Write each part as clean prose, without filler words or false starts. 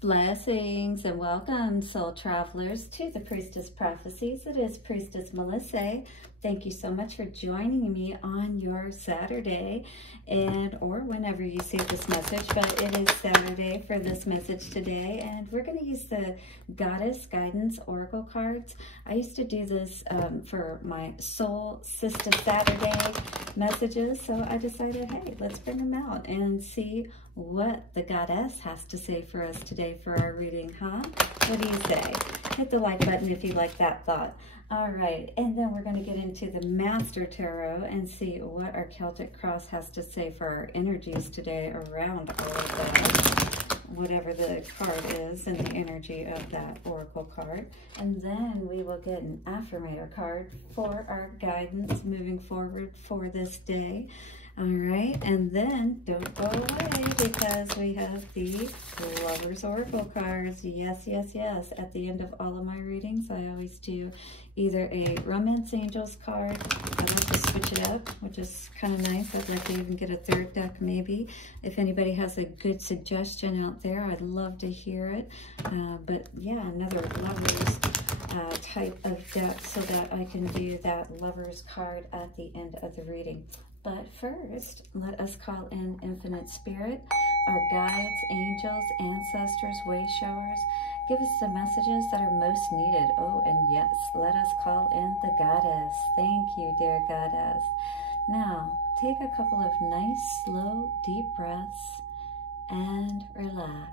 Blessings and welcome, soul travelers, to the Priestess Prophecies. It is Priestess Melissae. Thank you so much for joining me on your Saturday, or whenever you see this message, but it is Saturday for this message today, and we're going to use the Goddess Guidance Oracle cards. I used to do this for my Soul Sister Saturday messages, so I decided, hey, let's bring them out and see what the Goddess has to say for us today for our reading, huh? What do you say? Hit the like button if you like that thought. All right, and then we're going to get into the Master Tarot and see what our Celtic Cross has to say for our energies today around all of that, whatever the card is and the energy of that Oracle card. And then we will get an Affirmator card for our guidance moving forward for this day. All right, and then don't go away because we have the Lover's Oracle cards. Yes, yes, yes. At the end of all of my readings, I always do either a Romance Angels card. I like to switch it up, which is kind of nice. I'd like to even get a third deck maybe. If anybody has a good suggestion out there, I'd love to hear it. But yeah, another Lover's type of deck so that I can do that Lover's card at the end of the reading. But first, let us call in Infinite Spirit, our guides, angels, ancestors, way showers. Give us the messages that are most needed. Oh, and yes, let us call in the Goddess. Thank you, dear Goddess. Now, take a couple of nice, slow, deep breaths and relax.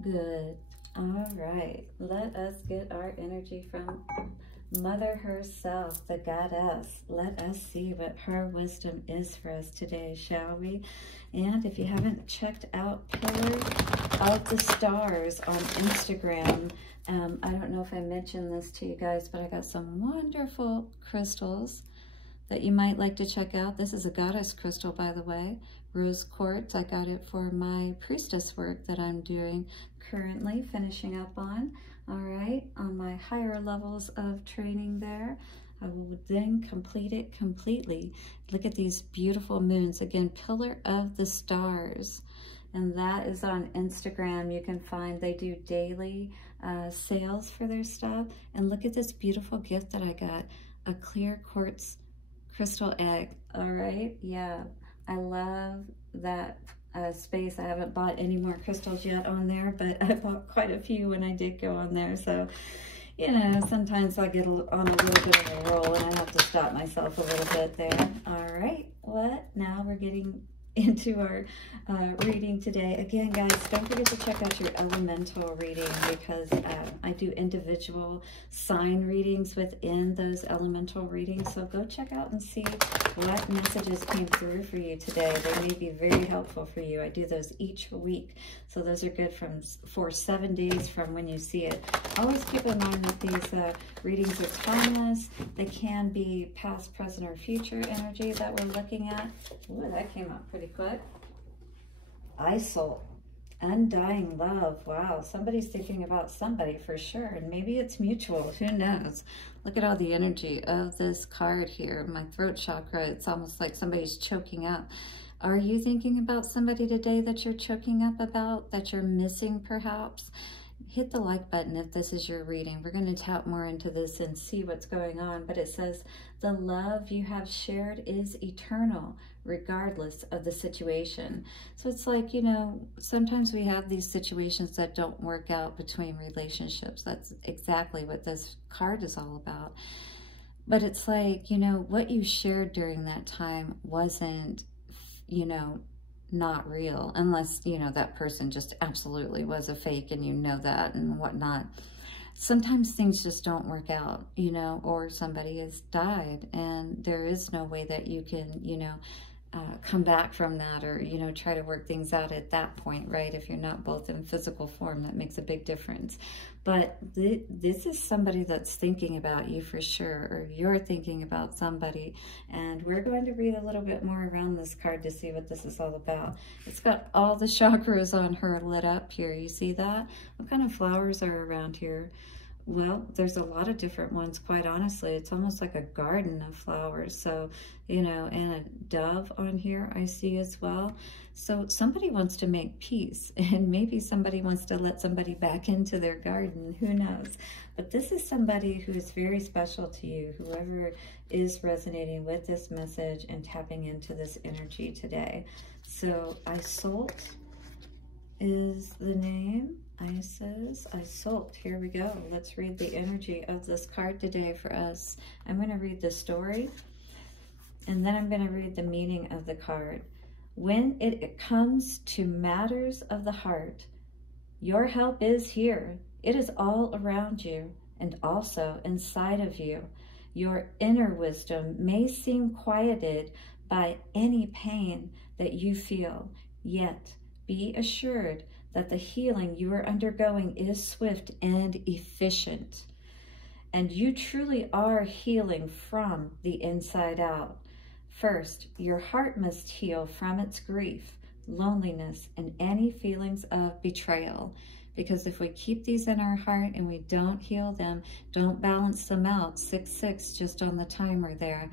Good. All right, let us get our energy from Mother herself, the Goddess. Let us see what her wisdom is for us today, shall we? And if you haven't checked out Pillar of the Stars on Instagram, I don't know if I mentioned this to you guys, but I got some wonderful crystals that you might like to check out. This is a goddess crystal, by the way. Rose quartz. I got it for my priestess work that I'm doing currently, finishing up on. All right, on my higher levels of training there. I will then complete it completely. Look at these beautiful moons. Again, Pillar of the Stars. And that is on Instagram. You can find, they do daily sales for their stuff. And look at this beautiful gift that I got. A clear quartz crystal egg. All right, yeah. I love that space. I haven't bought any more crystals yet on there, but I bought quite a few when I did go on there. So, you know, sometimes I get on a little bit of a roll and I have to stop myself a little bit there. All right, now we're getting into our reading today. Again, guys, don't forget to check out your elemental reading because I do individual sign readings within those elemental readings. So go check out and see what messages came through for you today. They may be very helpful for you. I do those each week. So those are good for 7 days from when you see it. Always keep in mind that these readings are timeless. They can be past, present, or future energy that we're looking at. Ooh, that came out pretty quick. Isolt, undying love. Wow, somebody's thinking about somebody for sure, and maybe it's mutual. Who knows? Look at all the energy of this card here. My throat chakra, it's almost like somebody's choking up. Are you thinking about somebody today that you're choking up about, that you're missing perhaps? Hit the like button if this is your reading. We're going to tap more into this and see what's going on. But it says, the love you have shared is eternal, regardless of the situation. So it's like, you know, sometimes we have these situations that don't work out between relationships. That's exactly what this card is all about. But it's like, you know, what you shared during that time wasn't, you know, not real, unless, you know, that person just absolutely was a fake and you know that and whatnot. Sometimes things just don't work out, you know, or somebody has died and there is no way that you can, you know, come back from that, or, you know, try to work things out at that point, right? If you're not both in physical form, that makes a big difference. But this is somebody that's thinking about you for sure, or you're thinking about somebody. And we're going to read a little bit more around this card to see what this is all about. It's got all the chakras on her lit up here. You see that? What kind of flowers are around here? well, there's a lot of different ones, quite honestly. It's almost like a garden of flowers. So, you know, and a dove on here I see as well. So somebody wants to make peace, and maybe somebody wants to let somebody back into their garden. Who knows? But this is somebody who is very special to you, whoever is resonating with this message and tapping into this energy today. So Isolt is the name. Isolt. Here we go. Let's read the energy of this card today for us. I'm going to read the story, and then I'm going to read the meaning of the card. When it comes to matters of the heart, your help is here. It is all around you and also inside of you. Your inner wisdom may seem quieted by any pain that you feel, yet be assured that the healing you are undergoing is swift and efficient. And you truly are healing from the inside out. First, your heart must heal from its grief, loneliness, and any feelings of betrayal. Because if we keep these in our heart and we don't heal them, don't balance them out, 6-6 just on the timer there,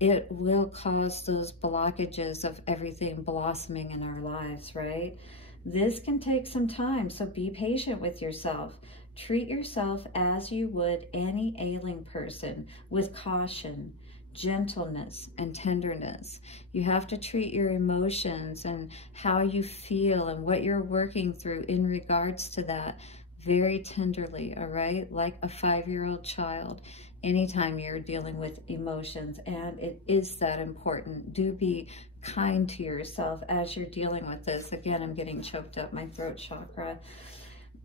it will cause those blockages of everything blossoming in our lives, right? This can take some time, so be patient with yourself. Treat yourself as you would any ailing person, with caution, gentleness, and tenderness. You have to treat your emotions and how you feel and what you're working through in regards to that very tenderly, all right? Like a 5-year-old child. Anytime you're dealing with emotions, and it is that important. Do be kind to yourself as you're dealing with this. Again, I'm getting choked up, my throat chakra.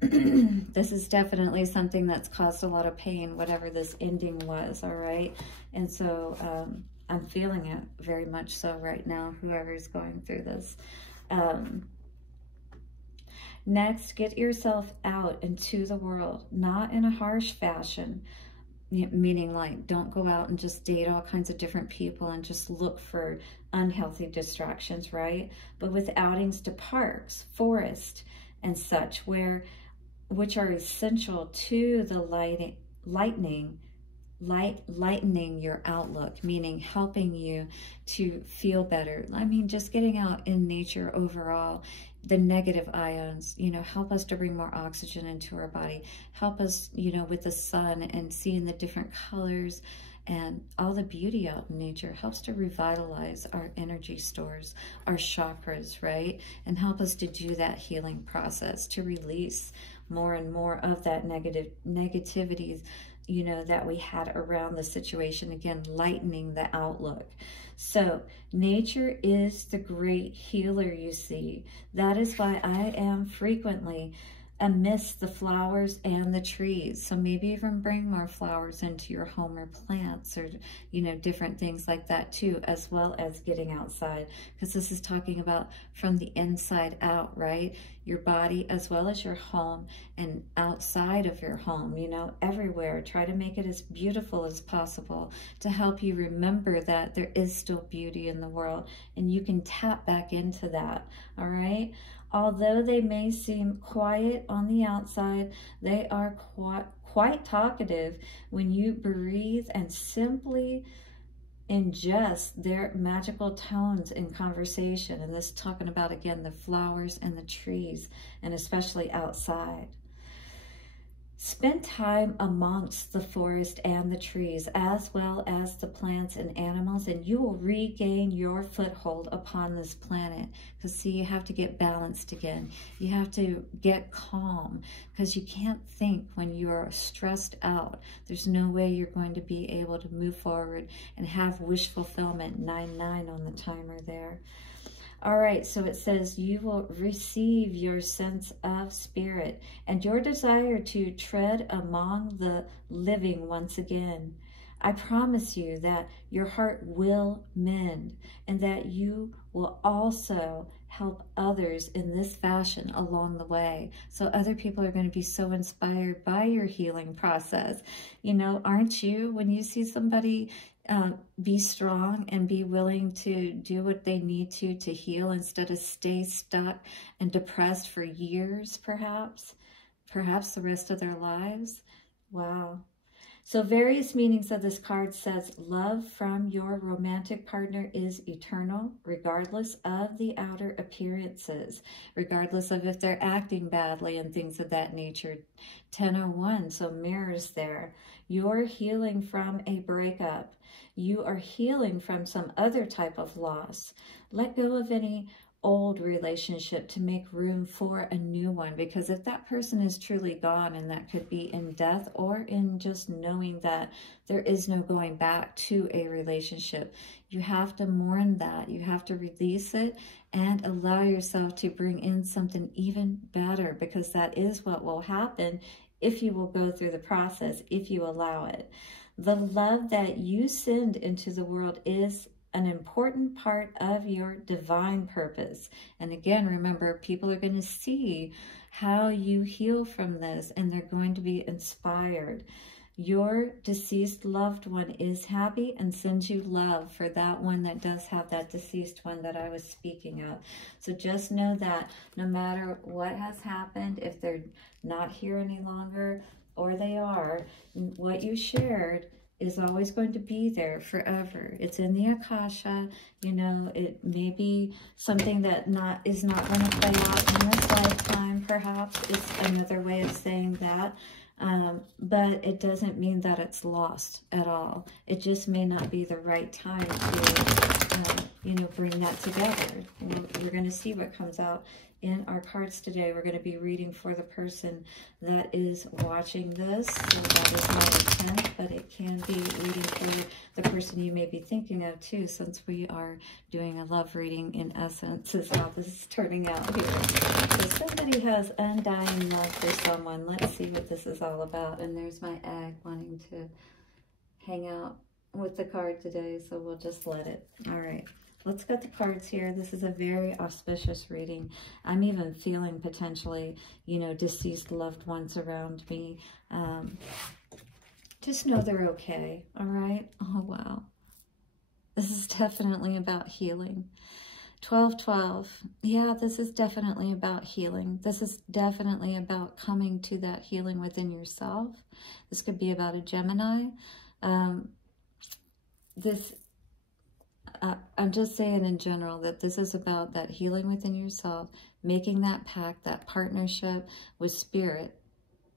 This is definitely something that's caused a lot of pain, whatever this ending was, all right? And so I'm feeling it very much so right now, whoever's going through this. Next, get yourself out into the world, not in a harsh fashion, meaning like don't go out and just date all kinds of different people and just look for unhealthy distractions, right? But with outings to parks, forest, and such, which are essential to the lightening your outlook, meaning helping you to feel better. I mean, just getting out in nature overall. The negative ions, you know, help us to bring more oxygen into our body, help us, you know, with the sun and seeing the different colors and all the beauty out in nature, helps to revitalize our energy stores, our chakras, right? And help us to do that healing process, to release more and more of that negativity, you know, that we had around the situation. Again, lightening the outlook. So nature is the great healer, you see. That is why I am frequently amidst the flowers and the trees. So maybe even bring more flowers into your home, or plants, or, you know, different things like that too, as well as getting outside, because this is talking about from the inside out, right? Your body as well as your home and outside of your home, you know, everywhere. Try to make it as beautiful as possible to help you remember that there is still beauty in the world, and you can tap back into that, all right? Although they may seem quiet on the outside, they are quite talkative when you breathe and simply ingest their magical tones in conversation. And this talking about, again, the flowers and the trees, and especially outside. Spend time amongst the forest and the trees, as well as the plants and animals, and you will regain your foothold upon this planet. Because see, you have to get balanced again. You have to get calm, because you can't think when you are stressed out. There's no way you're going to be able to move forward and have wish fulfillment. 9-9 on the timer there. All right, so it says you will receive your sense of spirit and your desire to tread among the living once again. I promise you that your heart will mend, and that you will also help others in this fashion along the way. So other people are going to be so inspired by your healing process. You know, aren't you? When you see somebody be strong and be willing to do what they need to heal, instead of stay stuck and depressed for years, perhaps the rest of their lives. Wow. So various meanings of this card says, love from your romantic partner is eternal, regardless of the outer appearances, regardless of if they're acting badly and things of that nature. 1001, so mirrors there. You're healing from a breakup. You are healing from some other type of loss. Let go of any old relationship to make room for a new one, because if that person is truly gone, and that could be in death or in just knowing that there is no going back to a relationship, you have to mourn that. You have to release it and allow yourself to bring in something even better, because that is what will happen if you will go through the process, if you allow it. The love that you send into the world is an important part of your divine purpose. And again, remember, people are going to see how you heal from this, and they're going to be inspired. Your deceased loved one is happy and sends you love for that one that does have that deceased one that I was speaking of. So just know that no matter what has happened, if they're not here any longer, or they are, what you shared is always going to be there forever. It's in the Akasha. You know, it may be something that is not going to play out in this lifetime, perhaps, is another way of saying that. But it doesn't mean that it's lost at all. It just may not be the right time to, you know, bring that together. We're going to see what comes out in our cards today. We're going to be reading for the person that is watching this. So that is not intent, but it can be reading for the person you may be thinking of too, since we are doing a love reading in essence, is how this is turning out here. So somebody has undying love for someone. Let's see what this is all about. And there's my egg wanting to hang out with the card today, so we'll just let it. All right. Let's get the cards here. This is a very auspicious reading. I'm even feeling potentially, you know, deceased loved ones around me. Just know they're okay, all right? Oh, wow. This is definitely about healing. 1212. Yeah, this is definitely about healing. This is definitely about coming to that healing within yourself. This could be about a Gemini. I'm just saying in general that this is about that healing within yourself, making that pact, that partnership with spirit,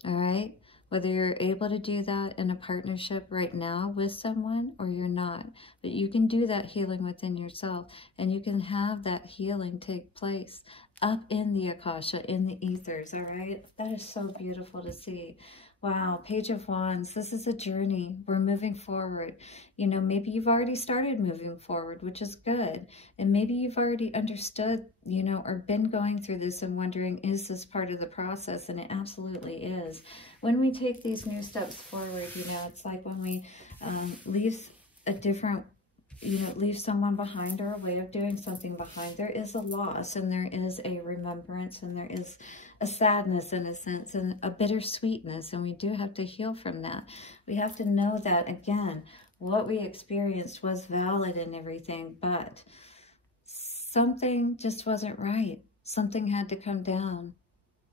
all right? Whether you're able to do that in a partnership right now with someone or you're not, but you can do that healing within yourself, and you can have that healing take place up in the Akasha, in the ethers, all right? That is so beautiful to see. Wow, Page of Wands, this is a journey. We're moving forward. You know, maybe you've already started moving forward, which is good. And maybe you've already understood, you know, or been going through this and wondering, is this part of the process? And it absolutely is. When we take these new steps forward, you know, it's like when we leave a different, you know, leave someone behind or a way of doing something behind. There is a loss, and there is a remembrance, and there is a sadness in a sense, and a bittersweetness, and we do have to heal from that. We have to know that, again, what we experienced was valid and everything, but something just wasn't right. Something had to come down.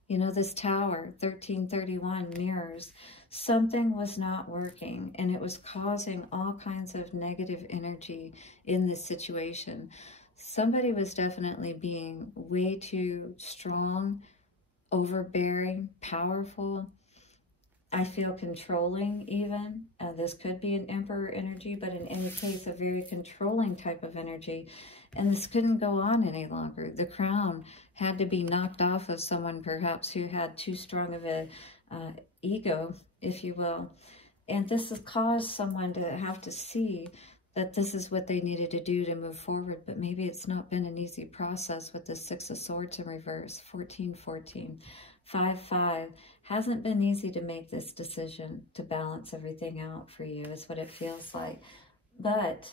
You know, this tower, 1331 mirrors, something was not working, and it was causing all kinds of negative energy in this situation. Somebody was definitely being way too strong, overbearing, powerful. I feel controlling even. This could be an Emperor energy, but in any case, a very controlling type of energy. And this couldn't go on any longer. The crown had to be knocked off of someone perhaps who had too strong of a ego, if you will. And this has caused someone to have to see that this is what they needed to do to move forward. But maybe it's not been an easy process with the Six of Swords in reverse. 1414. 5-5. Hasn't been easy to make this decision to balance everything out for you, is what it feels like. But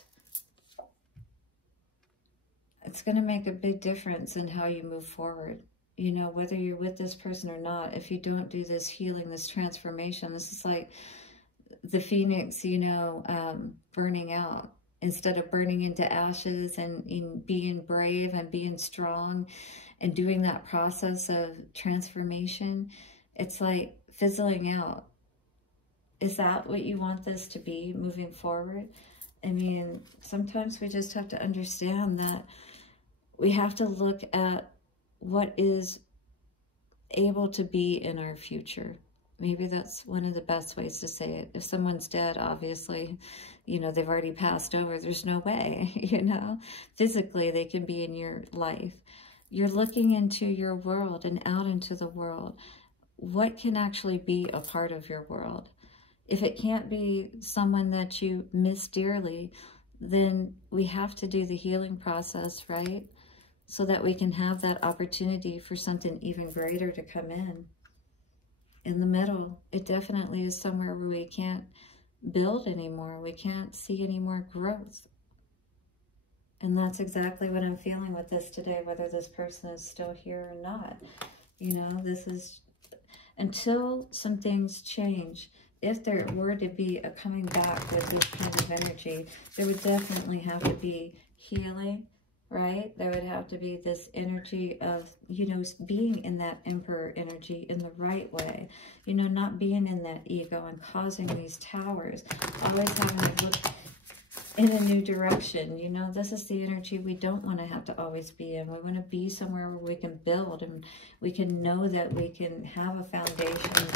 it's going to make a big difference in how you move forward. You know, whether you're with this person or not, if you don't do this healing, this transformation, this is like the phoenix, you know, burning out. Instead of burning into ashes and being brave and being strong and doing that process of transformation, it's like fizzling out. Is that what you want this to be moving forward? I mean, sometimes we just have to understand that we have to look at what is able to be in our future. Maybe that's one of the best ways to say it. If someone's dead, obviously, you know, they've already passed over. There's no way, you know. Physically, they can be in your life. You're looking into your world and out into the world. What can actually be a part of your world? If it can't be someone that you miss dearly, then we have to do the healing process, right? So that we can have that opportunity for something even greater to come in. In the middle, it definitely is somewhere where we can't build anymore. We can't see any more growth. And that's exactly what I'm feeling with this today, whether this person is still here or not. You know, this is, until some things change, if there were to be a coming back with this kind of energy, there would definitely have to be healing, right? There would have to be this energy of, you know, being in that Emperor energy in the right way. You know, not being in that ego and causing these towers. Always having to look in a new direction. You know, this is the energy we don't want to have to always be in. We want to be somewhere where we can build and we can know that we can have a foundation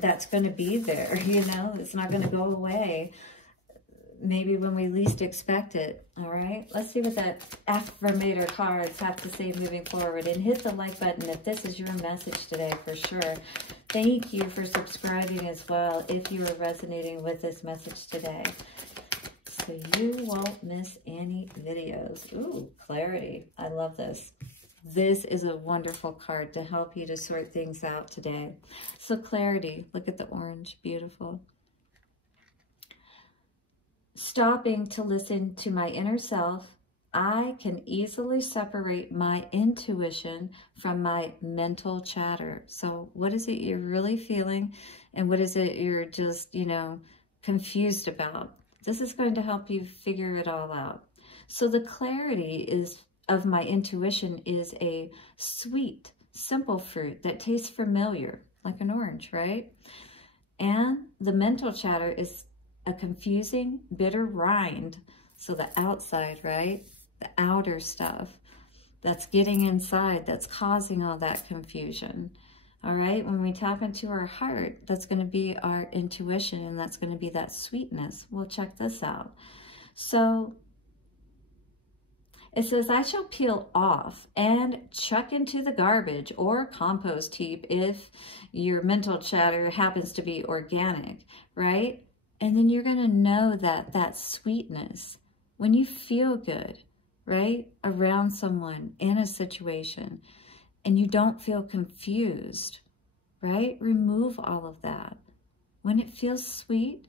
that's going to be there. You know, it's not going to go away. Maybe when we least expect it. All right, let's see what that affirmator cards have to say moving forward, and hit the like button if this is your message today for sure. Thank you for subscribing as well if you are resonating with this message today, so you won't miss any videos. Ooh, clarity. I love this. This is a wonderful card to help you to sort things out today. So clarity, look at the orange, beautiful. Stopping to listen to my inner self, I can easily separate my intuition from my mental chatter. So what is it you're really feeling, and what is it you're just, you know, confused about? This is going to help you figure it all out. So the clarity is of my intuition is a sweet, simple fruit that tastes familiar, like an orange, right? And the mental chatter is a confusing, bitter rind. So the outside, right? The outer stuff that's getting inside, that's causing all that confusion. All right, when we tap into our heart, that's going to be our intuition, and that's going to be that sweetness. Well, check this out. So it says, I shall peel off and chuck into the garbage or compost heap if your mental chatter happens to be organic, right? And then you're going to know that that sweetness, when you feel good, right, around someone in a situation, and you don't feel confused, right? Remove all of that. When it feels sweet,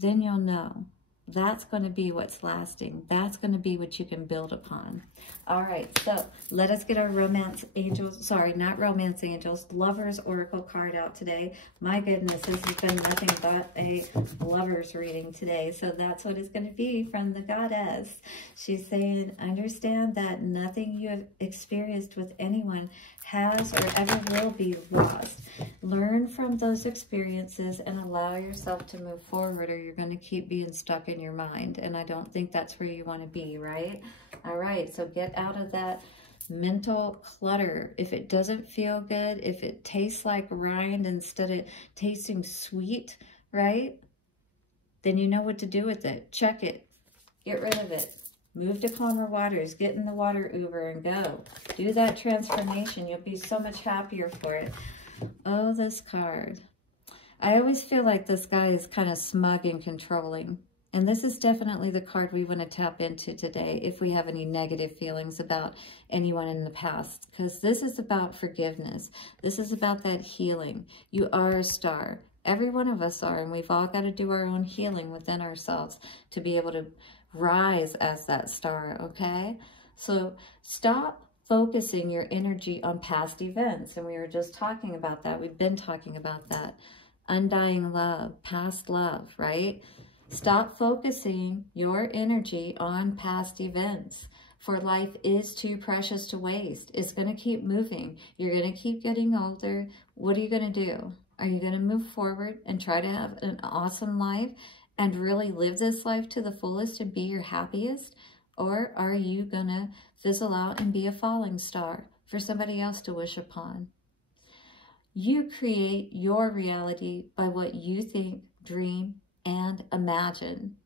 then you'll know. That's going to be what's lasting. That's going to be what you can build upon. All right, so let us get our romance angels, sorry, not romance angels, lovers oracle card out today. My goodness, this has been nothing but a lovers reading today. So that's what it's going to be from the goddess. She's saying, understand that nothing you have experienced with anyone has or ever will be lost. Learn from those experiences and allow yourself to move forward, or you're going to keep being stuck in your mind. And I don't think that's where you want to be, right? All right, so get out of that mental clutter. If it doesn't feel good, if it tastes like rind instead of tasting sweet, right? Then you know what to do with it. Check it. Get rid of it. Move to calmer waters. Get in the water Uber and go. Do that transformation. You'll be so much happier for it. Oh, this card. I always feel like this guy is kind of smug and controlling. And this is definitely the card we want to tap into today if we have any negative feelings about anyone in the past. Because this is about forgiveness. This is about that healing. You are a star. Every one of us are. And we've all got to do our own healing within ourselves to be able to rise as that star, okay? So stop focusing your energy on past events. And we were just talking about that. We've been talking about that. Undying love, past love, right? Stop focusing your energy on past events, for life is too precious to waste. It's going to keep moving. You're going to keep getting older. What are you going to do? Are you going to move forward and try to have an awesome life and really live this life to the fullest and be your happiest? Or are you going to fizzle out and be a falling star for somebody else to wish upon? You create your reality by what you think, dream, and imagine.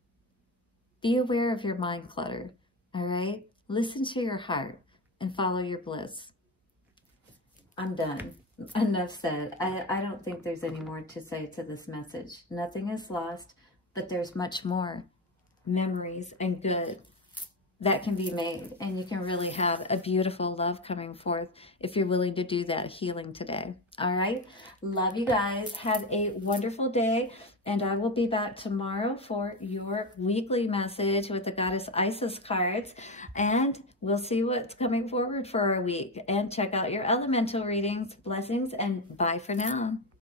Be aware of your mind clutter, all right? Listen to your heart and follow your bliss. I'm done. Enough said. I don't think there's any more to say to this message. Nothing is lost, but there's much more memories and good that can be made. And you can really have a beautiful love coming forth if you're willing to do that healing today. All right. Love you guys. Have a wonderful day. And I will be back tomorrow for your weekly message with the Goddess Isis cards. And we'll see what's coming forward for our week. And check out your elemental readings. Blessings and bye for now.